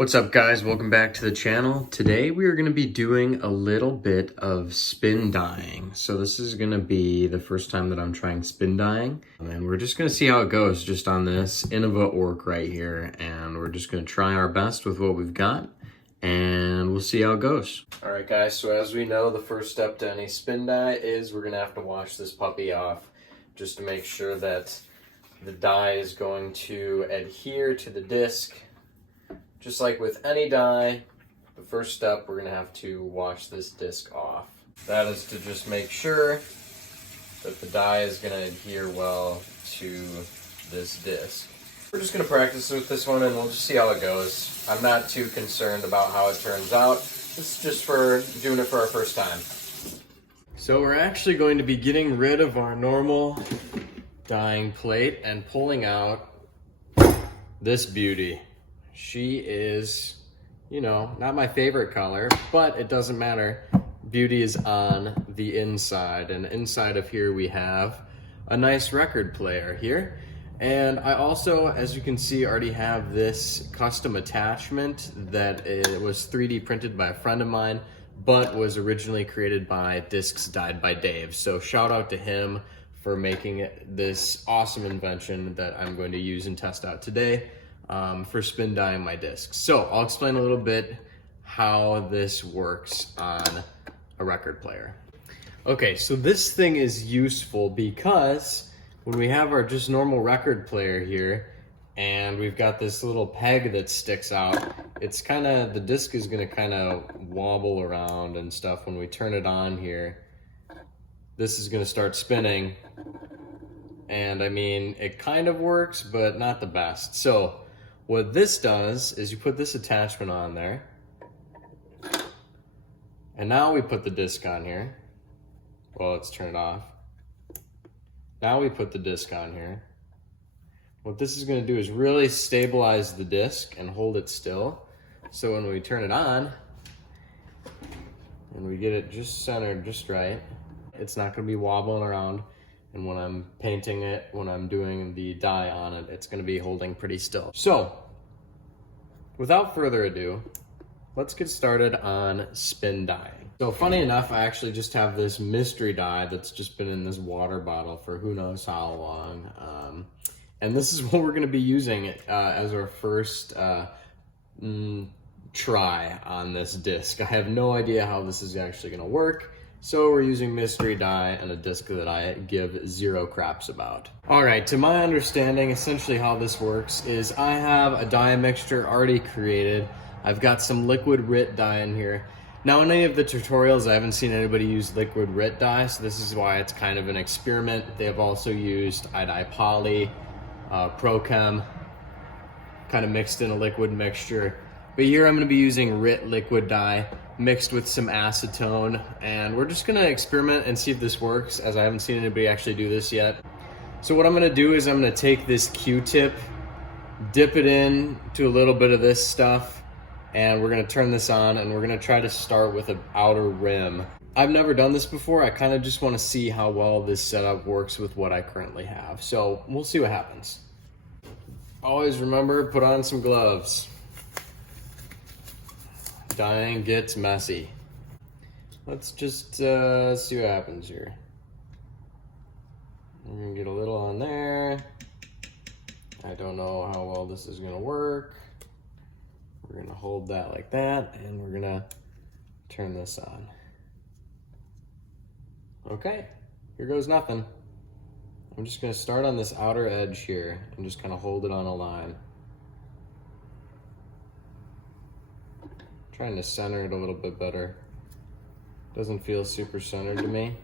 What's up guys, welcome back to the channel. Today we are going to be doing a little bit of spin dyeing. So this is going to be the first time that I'm trying spin dyeing. And we're just going to see how it goes just on this Innova Orc right here. And we're just going to try our best with what we've got. And we'll see how it goes. Alright guys, so as we know, the first step to any spin dye is we're going to have to wash this puppy off. Just to make sure that the dye is going to adhere to the disc. Just like with any dye, the first step, we're gonna have to wash this disc off. That is to just make sure that the dye is gonna adhere well to this disc. We're just gonna practice with this one and we'll just see how it goes. I'm not too concerned about how it turns out. This is just for doing it for our first time. So we're actually going to be getting rid of our normal dyeing plate and pulling out this beauty. She is, you know, not my favorite color, but it doesn't matter. Beauty is on the inside, and inside of here we have a nice record player here. And I also, as you can see, already have this custom attachment that it was 3D printed by a friend of mine, but was originally created by Discs Dyed by Dave. So shout out to him for making this awesome invention that I'm going to use and test out today. For spin dyeing my discs. So I'll explain a little bit how this works on a record player. Okay, so this thing is useful because when we have our just normal record player here and we've got this little peg that sticks out, it's kind of, the disc is going to kind of wobble around and stuff. When we turn it on here, this is going to start spinning, and I mean, it kind of works, but not the best. So what this does is you put this attachment on there, and now we put the disc on here. Well, let's turn it off. Now we put the disc on here. What this is going to do is really stabilize the disc and hold it still. So when we turn it on, and we get it just centered just right, it's not going to be wobbling around. And when I'm painting it, when I'm doing the dye on it, it's going to be holding pretty still. So, without further ado, let's get started on spin dyeing. So funny enough, I actually just have this mystery dye that's just been in this water bottle for who knows how long. And this is what we're going to be using as our first try on this disc. I have no idea how this is actually going to work. So we're using mystery dye and a disc that I give zero craps about. All right, to my understanding, essentially how this works is I have a dye mixture already created. I've got some liquid RIT dye in here. Now in any of the tutorials, I haven't seen anybody use liquid RIT dye, so this is why it's kind of an experiment. They have also used iDye Poly, Prochem, kind of mixed in a liquid mixture. But here I'm gonna be using RIT liquid dye mixed with some acetone, and we're just gonna experiment and see if this works, as I haven't seen anybody actually do this yet. So what I'm gonna do is I'm gonna take this Q-tip, dip it in to a little bit of this stuff, and we're gonna turn this on, and we're gonna try to start with an outer rim. I've never done this before. I kind of just want to see how well this setup works with what I currently have. So we'll see what happens. Always remember, put on some gloves. Dyeing gets messy. Let's just see what happens here. I'm gonna get a little on there. I don't know how well this is gonna work. We're gonna hold that like that, and we're gonna turn this on. Okay, here goes nothing. I'm just gonna start on this outer edge here and just kind of hold it on a line. Trying to center it a little bit better. Doesn't feel super centered to me.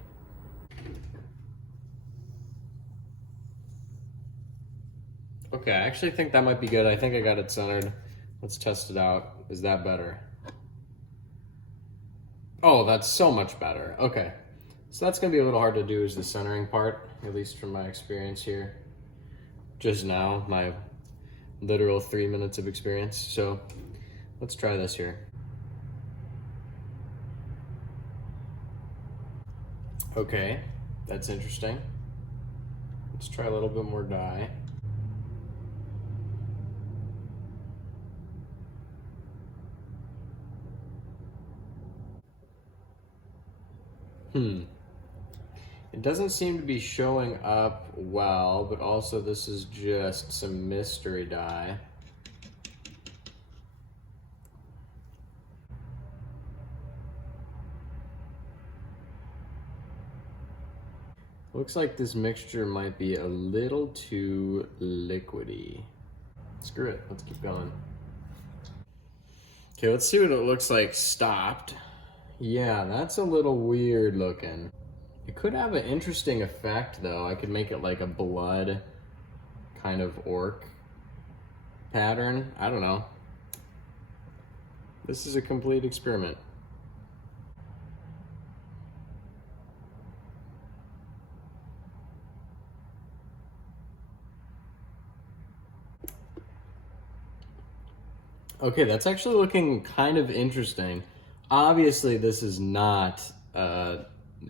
Okay, I actually think that might be good. I think I got it centered. Let's test it out. Is that better? Oh, that's so much better. Okay, so that's gonna be a little hard to do, is the centering part, at least from my experience here. Just now, my literal 3 minutes of experience. So let's try this here. Okay, that's interesting. Let's try a little bit more dye. It doesn't seem to be showing up well, but also this is just some mystery dye. Looks like this mixture might be a little too liquidy. Screw it, let's keep going. Okay, let's see what it looks like stopped. Yeah, that's a little weird looking. It could have an interesting effect though. I could make it like a blood kind of orc pattern. I don't know. This is a complete experiment. Okay, that's actually looking kind of interesting. Obviously, this is not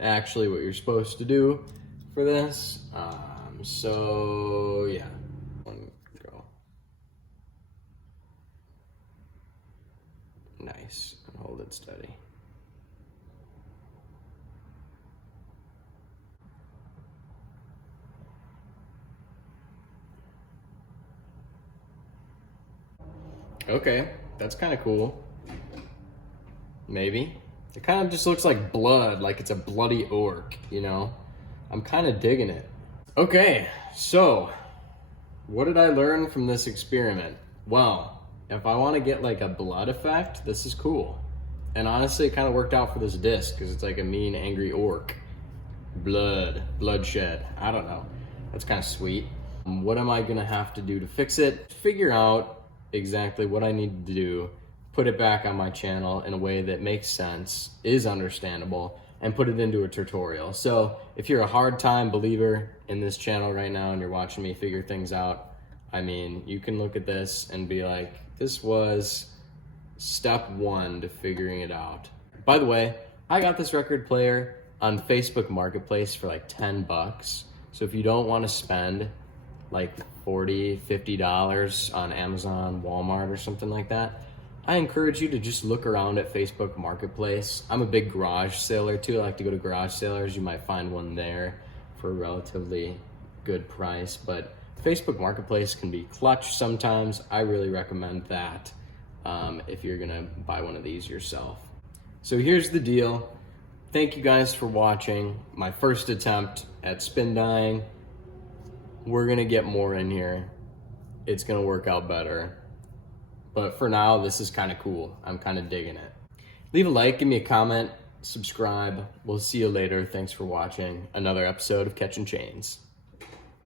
actually what you're supposed to do for this. So yeah, one go. Nice, and hold it steady. Okay, that's kind of cool. Maybe. It kind of just looks like blood, like it's a bloody orc, you know? I'm kind of digging it. Okay, so what did I learn from this experiment? Well, if I want to get like a blood effect, this is cool. And honestly, it kind of worked out for this disc because it's like a mean, angry orc. Bloodshed. I don't know. That's kind of sweet. What am I gonna have to do to fix it? Figure out exactly what I need to do, put it back on my channel in a way that makes sense, is understandable, and put it into a tutorial. So if you're a hard time believer in this channel right now and you're watching me figure things out, I mean, you can look at this and be like, this was step one to figuring it out. By the way, I got this record player on Facebook Marketplace for like 10 bucks. So if you don't want to spend like $40, $50 on Amazon, Walmart, or something like that, I encourage you to just look around at Facebook Marketplace. I'm a big garage sailor too. I like to go to garage sailors. You might find one there for a relatively good price, but Facebook Marketplace can be clutch sometimes. I really recommend that if you're gonna buy one of these yourself. So here's the deal. Thank you guys for watching my first attempt at spin dyeing. We're gonna get more in here. It's gonna work out better. But for now, this is kind of cool. I'm kind of digging it. Leave a like, give me a comment, subscribe. We'll see you later. Thanks for watching another episode of Catching Chains.